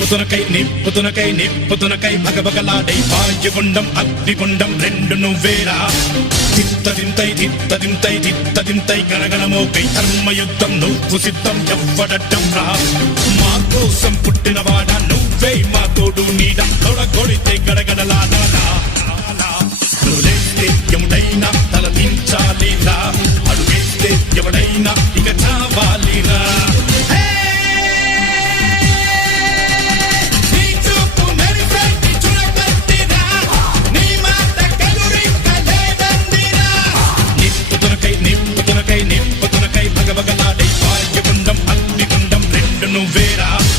నిప్పుతునకై భగభగలాడై భాగ్యగుండం అగ్నిగుండం రెండు నువ్వేరా తిత్తదింతై గణగణమోకై ధర్మయుద్ధం నువ్వు సిద్ధం ఎవ్వడట్టం రా మా కోసం పుట్టినవాడా నువ్వే మా తోడు నీడ తొడగొడితే గడగడలాడా నువ్వులేస్తే ఎముడైనా తల దించాలిరా అడుగేస్తే ఎవడైనా ఇక చావాలిరా నిప్పుతునకై భగభగలాడై భాగ్యగుండం అగ్నిగుండం రెండు నువ్వేరా